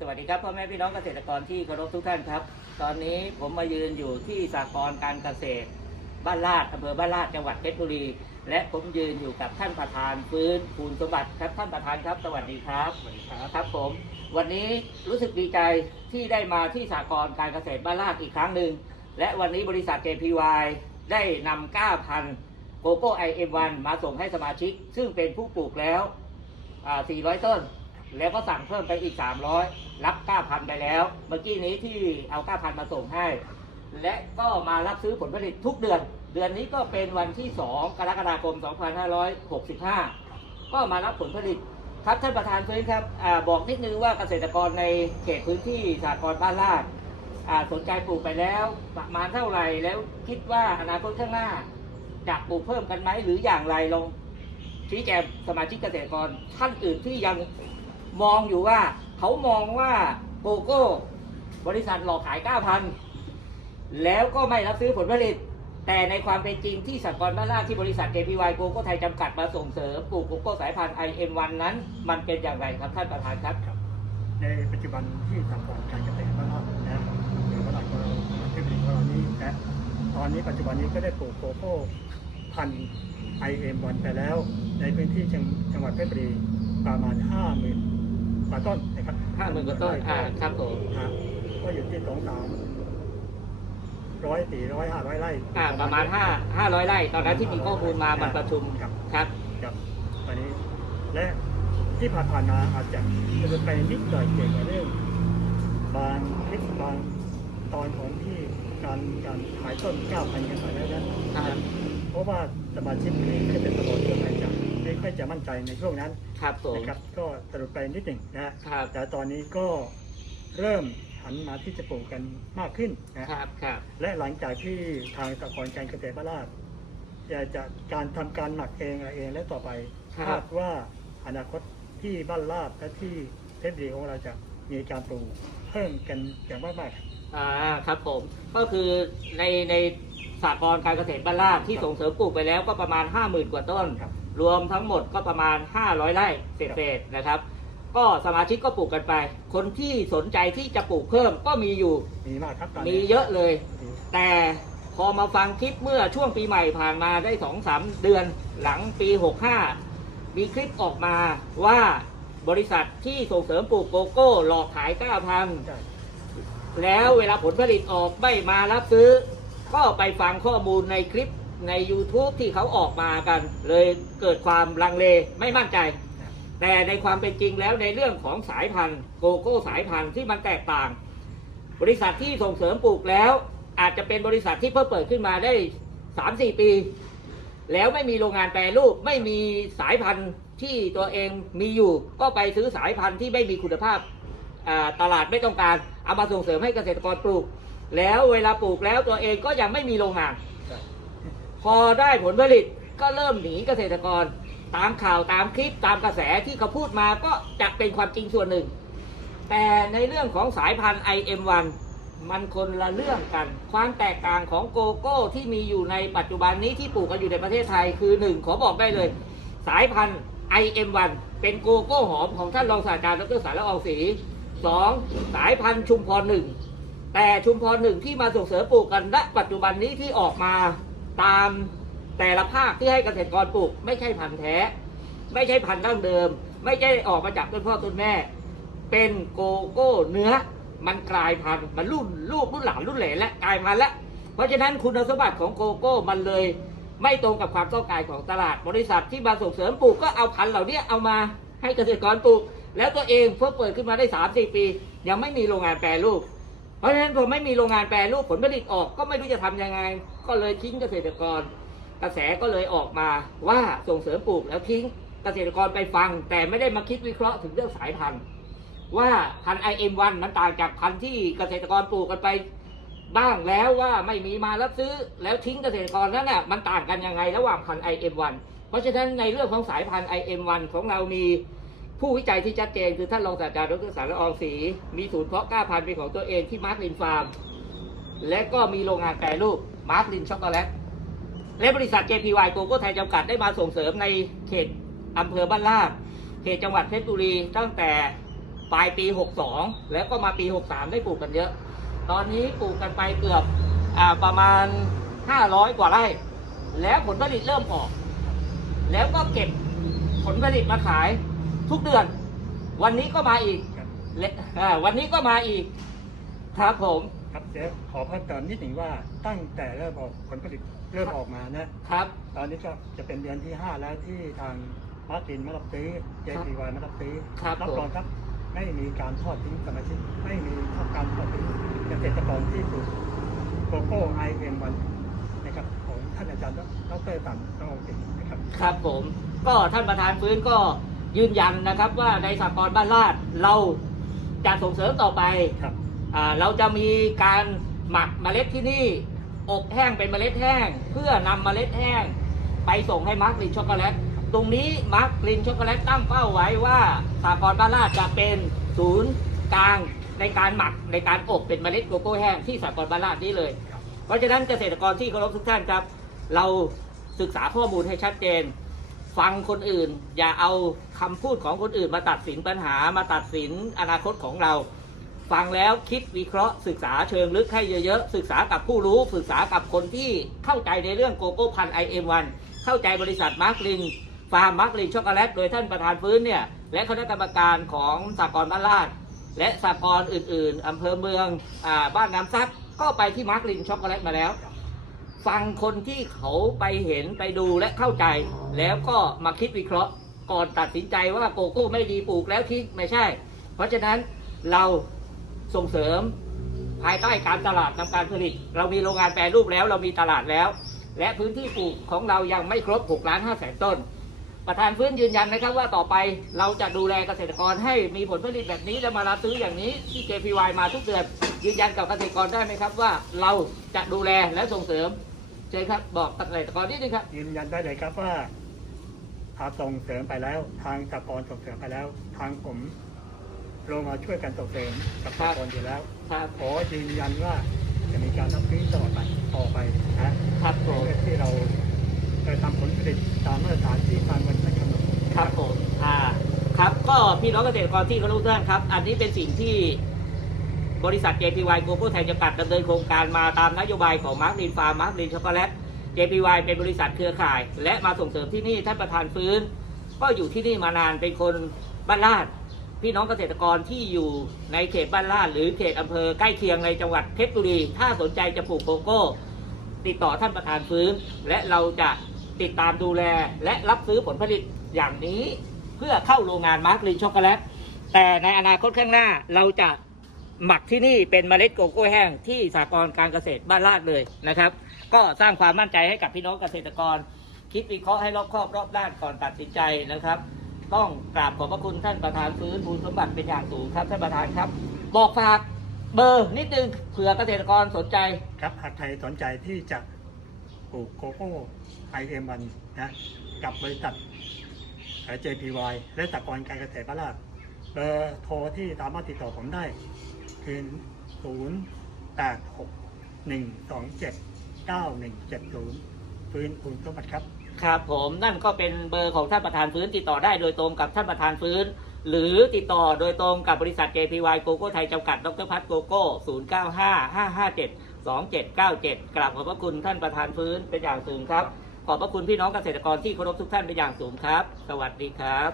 สวัสดีครับพ่อแม่พี่น้องเกษตรกรที่เคารพทุกท่านครับ ตอนนี้ผมมายืนอยู่ที่สากลการเกษตร บ้านลาดอำเภอบ้านลาดจังหวัดเพชรบุรี และผมยืนอยู่กับท่านประธานฟื้นภูนสมบัติครับท่านประธานครับ สวัสดีครับสวัสดีครับครับผม วันนี้รู้สึกดีใจที่ได้มาที่สากลการเกษตรบ้านลาดอีกครั้งหนึ่งและวันนี้บริษัท JPY ได้นำก้าพันโกโก้ไอเอ็มวันมาส่งให้สมาชิก ซึ่งเป็นผู้ปลูกแล้ว 400 ต้น แล้วก็สั่งเพิ่มไปอีก 300 รับ 9,000 ไปแล้ว เมื่อกี้นี้ที่เอา 9,000 มาส่งให้ และก็มารับซื้อผลผลิตทุกเดือน เดือนนี้ก็เป็นวันที่ 2 กรกฎาคม 2565 ก็มารับผลผลิตครับท่านประธานพื้นครับอบอกนิดนึงว่าเกษตรกรในเขตพื้นที่สากลบ้านลาดสนใจปลูกไปแล้วประมาณเท่าไหร่แล้วคิดว่าอนาคตข้างหน้าจะปลูกเพิ่มกันไหมหรืออย่างไรลองชี้แจงสมาชิกเกษตรกรท่านอื่นที่ยัง มองอยู่ว่า เขามองว่าโกโก้ บริษัทหลอกขาย 9,000 แล้วก็ไม่รับซื้อผลผลิต แต่ในความเป็นจริงที่สากลบ้านลาที่บริษัท JPY โกโก้ไทยจำกัดมาส่งเสริมปลูกโกโก้สายพันธุ์ IM1 นั้น มันเป็นอย่างไรครับท่านประธานครับ ในปัจจุบันที่สากลการเกษตรบ้านเรานะหรือบ้านเราของเราเทคนิคของเรานี้นะตอนนี้ปัจจุบันนี้ก็ได้ปลูกโกโก้พันไอเอ็มวันไปแล้ว ในพื้นที่จังจังหวัดเพชรบุรีประมาณห้าหมื่น กว่าต้นนะครับ50,000กว่าต้นอ่าครับผมฮะก็อยู่ที่สองสามร้อยสี่ร้อยห้าร้อยไร่อ่าประมาณ5 500ไร่ ตอนนั้นที่มีข้อมูลมามันประชุมครับครับกับวันนี้ และที่ผ่านๆมาอาจจะจะไปนิดหน่อยเกี่ยวกับเรื่องบางคลิปบางตอนของที่การการขายต้นเก้าพันกันไปแล้วนะครับเพราะว่าสมาชิกเองเกษตรกรทั่วไปจะไม่ ค่อยจะมั่นใจในช่วงนั้นครับผม นะครับก็สรุปไปนิดหนึ่งนะฮะครับ แต่ตอนนี้ก็เริ่มหันมาที่จะปลูกกันมากขึ้นนะครับครับ และหลังจากที่ทางสหกรณ์การเกษตรบ้านลาดจะจะการทำการหมักเองอะไรเองและต่อไปครับ คาดว่าอนาคตที่บ้านลาดและที่เพชรบุรีของเราจะมีการปลูกเพิ่มกันอย่างมากๆครับอ่าครับผม ก็คือในในสากลการเกษตรบ้านลาดที่ส่งเสริมปลูกไปแล้วก็ประมาณ 50,000 กว่าต้น ครับ รวมทั้งหมดก็ประมาณ 500 ไร่เศษๆนะครับ ก็สมาชิกก็ปลูกกันไป คนที่สนใจที่จะปลูกเพิ่มก็มีอยู่มีมากครับตอนมีนี้เยอะเลยมีแต่พอมาฟังคลิปเมื่อช่วงปีใหม่ผ่านมาได้สองสามเดือนหลังปี 65 มีคลิปออกมาว่าบริษัทที่ส่งเสริมปลูกโกโก้หลอกขาย9,000ใช่แล้วเวลาผลผลิตออกไม่มารับซื้อ ก็ไปฟังข้อมูลในคลิป ใน YouTube ที่เขาออกมากัน เลยเกิดความลังเลไม่มั่นใจ แต่ในความเป็นจริงแล้วในเรื่องของสายพันธุ์โกโก้สายพันธุ์ที่มันแตกต่าง บริษัทที่ส่งเสริมปลูกแล้ว อาจจะเป็นบริษัทที่เพิ่งเปิดขึ้นมาได้3-4ปี แล้วไม่มีโรงงานแปรรูปไม่มีสายพันธุ์ที่ตัวเองมีอยู่ ก็ไปซื้อสายพันธุ์ที่ไม่มีคุณภาพตลาดไม่ต้องการเอามาส่งเสริมให้เกษตรกรปลูก แล้วเวลาปลูกแล้วตัวเองก็ยังไม่มีโรงงาน พอได้ผลผลิตก็เริ่มหนีเกษตรกร ตามข่าวตามคลิปตามกระแสที่เขาพูดมาก็จะเป็นความจริงส่วนหนึ่ง แต่ในเรื่องของสายพันธุ์ IM1 มันคนละเรื่องกัน ความแตกต่างของโกโก้ที่มีอยู่ในปัจจุบันนี้ที่ปลูกกันอยู่ในประเทศไทยคือหนึ่งขอบอกได้เลย สายพันธุ์ IM1 เป็นโกโก้หอมของท่านรองศาสตราจารย์ดรสารละอองศรีสองสายพันธุ์ชุมพรหนึ่งแต่ชุมพรหนึ่งที่มาส่งเสริมปลูกกันณปัจจุบันนี้ที่ออกมา ตามแต่ละภาคที่ให้เกษตรกรปลูก ไม่ใช่พันธุ์แท้ ไม่ใช่พันธุ์ดั้งเดิม ไม่ใช่ออกมาจากต้นพ่อต้นแม่ เป็นโกโก้เนื้อมันกลายพันธุ์มันรุ่นลูกรุ่นหลานรุ่นเหลนและกลายพันธุ์แล้วเพราะฉะนั้นคุณสมบัติของโกโก้มันเลย ไม่ตรงกับความต้องการของตลาดบริษัทที่มาส่งเสริมปลูกก็เอาพันธุ์เหล่านี้เอามาให้เกษตรกรปลูก แล้วตัวเองเพิ่งเปิดขึ้นมาได้3 4ปี ยังไม่มีโรงงานแปรรูป เพราะฉะนั้นพอไม่มีโรงงานแปรรูปผลผลิตออกก็ไม่รู้จะทำยังไง ก็เลยทิ้งเกษตรกร กระแสก็เลยออกมาว่าส่งเสริมปลูกแล้วทิ้งเกษตรกรไปฟัง แต่ไม่ได้มาคิดวิเคราะห์ถึงเรื่องสายพันธุ์ว่าพันธุ์ IM1 มันต่างจากพันธุ์ที่เกษตรกรปลูกกันไปบ้างแล้วว่าไม่มีมารับซื้อแล้วทิ้งเกษตรกรนั้นน่ะมันต่างกันยังไงระหว่างพันธุ์ IM1 เพราะฉะนั้นในเรื่องของสายพันธุ์ IM1 ของเรามี ผู้วิจัยที่ชัดเจนคือท่านรองศาสตราจารย์ดรสารละอองศรีมีศูนย์เพาะกล้าพันธุ์เป็นของตัวเองที่มาร์คลินฟาร์ม และก็มีโรงงานแปรรูปมาร์คลินช็อกโกแลต และบริษัท JPY โกโก้ไทยจำกัดได้มาส่งเสริมในเขตอำเภอบ้านลาดเขตจังหวัดเพชรบุรีตั้งแต่ปลายปี 62 แล้วก็มาปี 63 ได้ปลูกกันเยอะ ตอนนี้ปลูกกันไปเกือบอประมาณ 500 กว่าไร่ แล้วผลผลิตเริ่มออก แล้วก็เก็บผลผลิตมาขาย ทุกเดือน วันนี้ก็มาอีกครับ และอ่าวันนี้ก็มาอีก ครับผม ครับเดี๋ยวขอเพิ่มเติมนิดหนึ่งว่าตั้งแต่เริ่มออกผลผลิตเริ่มออกมานะครับ ตอนนี้ก็จะเป็นเดือนที่ 5 แล้วที่ทางมาร์ตินมารับซื้อ JPY มารับซื้อครับรับผมรองครับไม่มีการทอดทิ้งสมาชิกไม่มีการทอดทิ้งเกษตรกรที่ปลูกโกโก้ไอเอ็มวันนะครับของท่านอาจารย์ดรสันต้องเอาเก่งนะครับ ครับผม ก็ท่านประธานฟื้นก็ ยืนยันนะครับว่าในสากลบ้านลาดเราจะส่งเสริมต่อไปครับ อ่าเราจะมีการหมักเมล็ดที่นี่ อบแห้งเป็นเมล็ดแห้ง เพื่อนำเมล็ดแห้ง ไปส่งให้มาร์กลินช็อกโกแลต ตรงนี้มาร์กลินช็อกโกแลตตั้งเป้าไว้ว่าสากลบ้านลาดจะเป็นศูนย์กลางในการหมักในการอบเป็นเมล็ดโกโก้แห้งที่สากลบ้านลาดนี้เลย เพราะฉะนั้นเกษตรกรที่เคารพทุกท่านครับ เราศึกษาข้อมูลให้ชัดเจน ฟังคนอื่น อย่าเอา คำพูดของคนอื่นมาตัดสินปัญหามาตัดสินอนาคตของเรา ฟังแล้วคิดวิเคราะห์ศึกษาเชิงลึกให้เยอะๆ ศึกษากับผู้รู้ศึกษากับคนที่เข้าใจในเรื่องโกโก้พันไอเอ็มวันเข้าใจบริษัทมาร์กลินฟาร์มมาร์กลินช็อกโกแลตโดยท่านประธานฟื้นเนี่ยและคณะกรรมการของสากลบ้านลาดและสากลอื่น ๆอำเภอเมืองอบ้านน้ำซับก็ไปที่มาร์กลินช็อกโกแลตมาแล้วฟังคนที่เขาไปเห็นไปดูและเข้าใจ แล้วก็มาคิดวิเคราะห์ ก่อนตัดสินใจว่าโกโก้ไม่ดีปลูกแล้วทิ้งไม่ใช่ เพราะฉะนั้นเราส่งเสริมภายใต้การตลาดนำการผลิต เรามีโรงงานแปรรูปแล้วเรามีตลาดแล้ว และพื้นที่ปลูกของเรายังไม่ครบ6ล้าน5แสนต้น ประธานฟื้นยืนยันนะครับว่าต่อไปเราจะดูแลเกษตรกรให้มีผลผลิตแบบนี้และมารับซื้ออย่างนี้ที่ JPY มาทุกเดือนยืนยันกับเกษตรกรได้ไหมครับว่าเราจะดูแลและส่งเสริมเชิญครับบอกเกษตรกรนิดนึงครับยืนยันได้เลยครับว่า ทางส่งเสริมไปแล้ว ทางสากลส่งเสริมไปแล้ว ทางผมลงมาช่วยกันส่งเสริมกับครัสาบกลอยู่แล้วครับขอยืนยันว่าจะมีการรับซื้อต่อไปต่อไปนะครับผมเพื่อที่เราจะทำผลผลิตตามมาตรฐานที่ทางบริษัทกำหนดครับผมอ่าครับก็พี่น้องเกษตรกรที่เคารพทุกท่านครับ อันนี้เป็นสิ่งที่บริษัท JPY Global ไทยจำกัดดำเนินโครงการมาตามนโยบายของมาร์กลินฟาร์มมาร์กลินช็อกโกแลต JPY เป็นบริษัทเครือข่าย และมาส่งเสริมที่นี่ท่านประธานฟื้น ก็อยู่ที่นี่มานานเป็นคนบ้านลาด พี่น้องเกษตรกรที่อยู่ในเขตบ้านลาด หรือเขตอำเภอใกล้เคียงในจังหวัดเพชรบุรี ถ้าสนใจจะปลูกโกโก้ ติดต่อท่านประธานฟื้น และเราจะติดตามดูแลและรับซื้อผลผลิตอย่างนี้เพื่อเข้าโรงงานมาร์กลินช็อกโกแลตแต่ในอนาคตข้างหน้าเราจะหมักที่นี่เป็นเมล็ดโกโก้แห้งที่สากลการเกษตรบ้านลาดเลยนะครับ ก็สร้างความมั่นใจให้กับพี่น้องเกษตรกร คิดวิเคราะห์ให้รอบคอบรอบด้านก่อนตัดสินใจนะครับ ต้องกราบขอบพระคุณท่านประธานฟื้นภูมิสมบัติเป็นอย่างสูงครับท่านประธานครับ บอกฝากเบอร์นิดนึงเผื่อเกษตรกรสนใจ ครับหากใครสนใจที่จะปลูกโกโก้ไอเอ็มวันนะกับบริษัทเอ่อ JPY และสากลการเกษตรบ้านลาดเบอร์โทรที่สามารถติดต่อผมได้ คือ 0 8 6 1 2 7 9 1 7 0ฟื้นคุณสมบัติครับ ครับผมนั่นก็เป็นเบอร์ของท่านประธานฟื้นติดต่อได้โดยตรงกับท่านประธานฟื้น หรือติดต่อโดยตรงกับบริษัท JPY โกโก้ไทยจำกัดดรพัฒน์โกโก้ 095557 2797 กราบขอบพระคุณท่านประธานฟื้นเป็นอย่างสูงครับ ขอบพระคุณพี่น้องเกษตรกรที่เคารพทุกท่านเป็นอย่างสูงครับ สวัสดีครับ